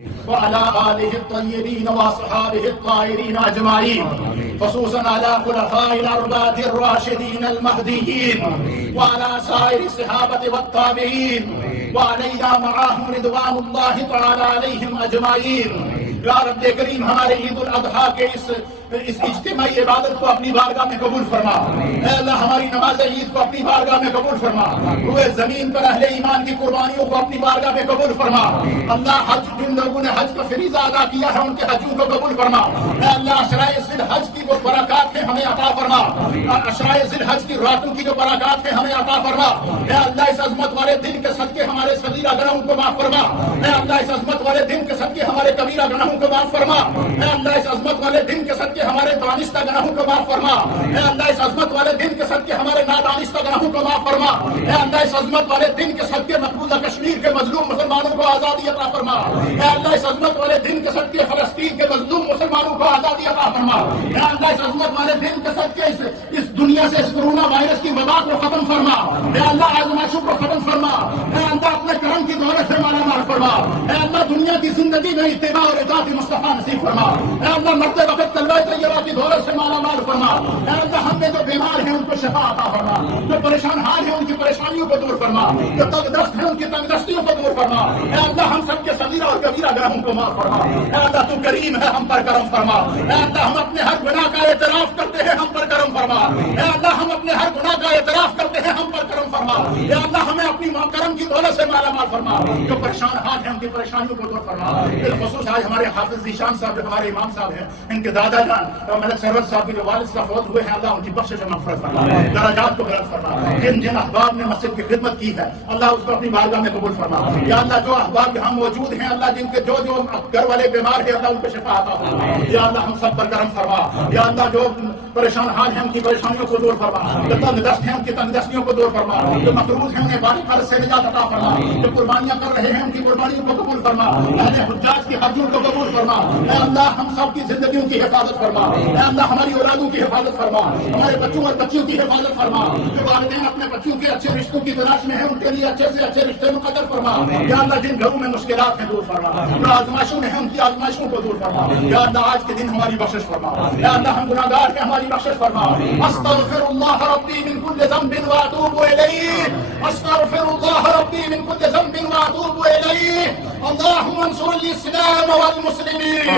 وعلى آله الطيبين وأصحابه الطاهرين أجمعين، خصوصا على خلفاء الأربعة الراشدين المهديين وعلى سائر الصحابة والتابعين وعلينا معهم رضوان الله تعالى عليهم أجمعين۔ یا رب کریم ہمارے عید الاضحیٰ کے اس اجتماعی عبادت کو اپنی بارگاہ میں قبول فرما۔ اے اللہ ہماری نماز عید کو اپنی بارگاہ میں قبول فرما۔ روئے زمین پر اہل ایمان کی قربانیوں کو اپنی بارگاہ میں قبول فرما۔ اللہ حج جن لوگوں نے حج کا فریضہ ادا کیا ہے ان کے حجوں کو قبول فرما۔ اے اللہ عشرۂ ذی الحج کی وہ برکات ہیں ہمیں عطا فرما۔ عشرۂ ذی الحج کی راتوں کی جو برکات ہیں ہمیں عطا فرما۔ اے اللہ اس عظمت والے دن کے صدقے ہمارے صغیرہ گناہوں کو معاف فرما۔ اے اللہ اس عظمت والے دن کے صدقے ہمارے کبیرہ گناہوں کو معاف فرما۔ اے اللہ اس عظمت والے دن کے صدقے ہمارے دانستہ گناہوں کو معاف فرما۔ اے اللہ اس عظمت والے دن کے صدقے ہمارے نادانستہ گناہوں کو معاف فرما۔ اے اللہ اس عظمت والے دن کے صدقے مقبوضہ کشمیر کے مظلوم مسلمانوں کو آزادی عطا فرما۔ اے اللہ اس عظمت والے دن کے صدقے فلسطین کے مظلوم مسلمانوں کو آزادی عطا فرما۔ اے اللہ اس عظمت والے دن کے صدقے اس دنیا سے اس کورونا وائرس کی وبا کو ختم فرما۔ اے اللہ آزمائشوں کو ختم فرما۔ اے اللہ اپنے کرم کی دولت سے مالا مال فرما۔ اے اللہ دنیا کی زندگی میں اتباع اور اطاعت مصطفیٰ نصیب فرما۔ اے اللہ مرتے وقت کلمہ طیبہ کی دولت سے مالا مال فرما۔ اے اللہ ہم میں جو بیمار ہیں ان کو شفا عطا فرما، جو پریشان حال ہیں ان کی پریشانیوں کو دور فرما، جو تنگ دست ہیں ان کی تنگ دستیوں کو دور فرما۔ اے اللہ ہم سب کے صغیرہ اور کبیرہ گناہوں کو معاف فرما۔ اے اللہ تو کریم ہے ہم پر کرم فرما۔ اے اللہ ہم اپنے ہر گناہ کا اعتراف کرتے ہیں ہم پر کرم فرما۔ اے اللہ ہم اپنے ہر گناہ کا اعتراف کرتے ہیں ہم پر کرم فرما۔ اے اللہ ہمیں اپنی کرم کی دولت سے مالا مال فرما، جو پریشان حال ہیں ان کی پریشانیوں کو دور فرما۔ بالخصوص آج ہمارے حافظ ذیشان صاحب جو ہمارے امام صاحب ہیں، ان کے دادا جان ملک سرور صاحب کے جو والد صاحب فوت ہوئے ہیں، اللہ ان کی بخشش و مغفرت فرما، درجات کو بلند فرما۔ جن احباب نے مسجد کی خدمت کی ہے اللہ اس کو اپنی بارگاہ میں قبول فرما۔ یا اللہ جو احباب یہاں موجود ہیں اللہ جن کے جو گھر والے بیمار ہیں اللہ ان کو شفا عطا فرما۔ یا اللہ ہم سب پر کرم فرما۔ یا اللہ جو پریشان حال ہیں ان کی پریشانیوں کو دور فرما، جو تنگ دست ہیں ان کی تنگ دستیوں کو دور فرما، جو مقروض ہیں انہیں باری قرض سے نجات عطا فرما، جو قربانیاں کر رہے ہیں ان کی قربانیوں کو قبول فرما، اہل حجاج کی حجوں کو قبول فرما۔ اے اللہ ہم سب کی زندگیوں کی حفاظت فرما۔ اے اللہ ہماری اولادوں کی حفاظت فرما، ہمارے بچوں اور بچیوں کی حفاظت فرما، جو والدین اپنے بچوں کے اچھے رشتوں کی تلاش میں ہیں ان کے لیے اچھے سے اچھے رشتے مقدر فرما۔ یا اللہ جن گھروں میں مشکلات ہیں دور فرما، جو آزمائشوں میں ہیں ان کی آزمائشوں کو دور فرما۔ یا اللہ آج کے دن ہماری بخشش فرما۔ یا اللہ ہم گناہگار ہیں ہماری بخشش فرما۔ استغفر اللہ ربی من کل ذنب واتوب الیہ، استغفر اللہ ربی من کل ذنب واتوب الیہ۔ اللهم انصر الاسلام والمسلمين،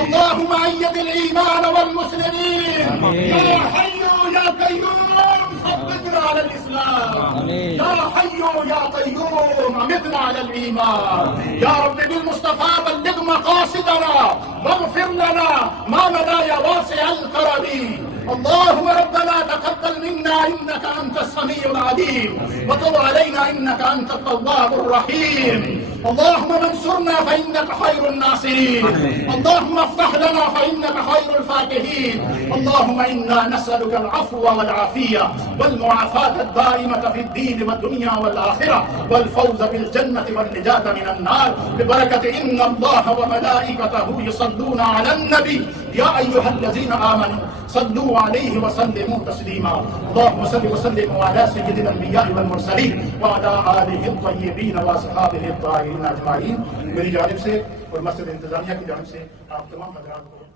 اللهم ايد الايمان والمسلمين، يا حي يا قيوم ثبتنا على الاسلام، يا حي يا قيوم امتنا على الايمان، يا رب بالمصطفى بلغ مقاصدنا واغفر لنا ما مضى يا واسع الكرم۔ اللهم ربنا تقبل منا انك انت السميع العليم وتب علينا انك انت التواب الرحيم۔ اللهم انصرنا فانك خير الناصرين، اللهم افتح لنا فانك خير الفاتحين، اللهم انا نسالك العفو والعافيه والمعافاه الدائمه في الدين والدنيا والاخره والفوز بالجنه والنجاه من النار ببركه ان الله وملائكته يصلون على النبي يا ايها الذين امنوا صلوا عليه وسلموا تسليما۔ اللهم صل وسلم على سيد الانبياء والمرسلين وعلى اله الطيبين واصحابه الطاهرين اجمعین۔ میری جانب سے اور مسجد انتظامیہ کی جانب سے آپ تمام حضرات کو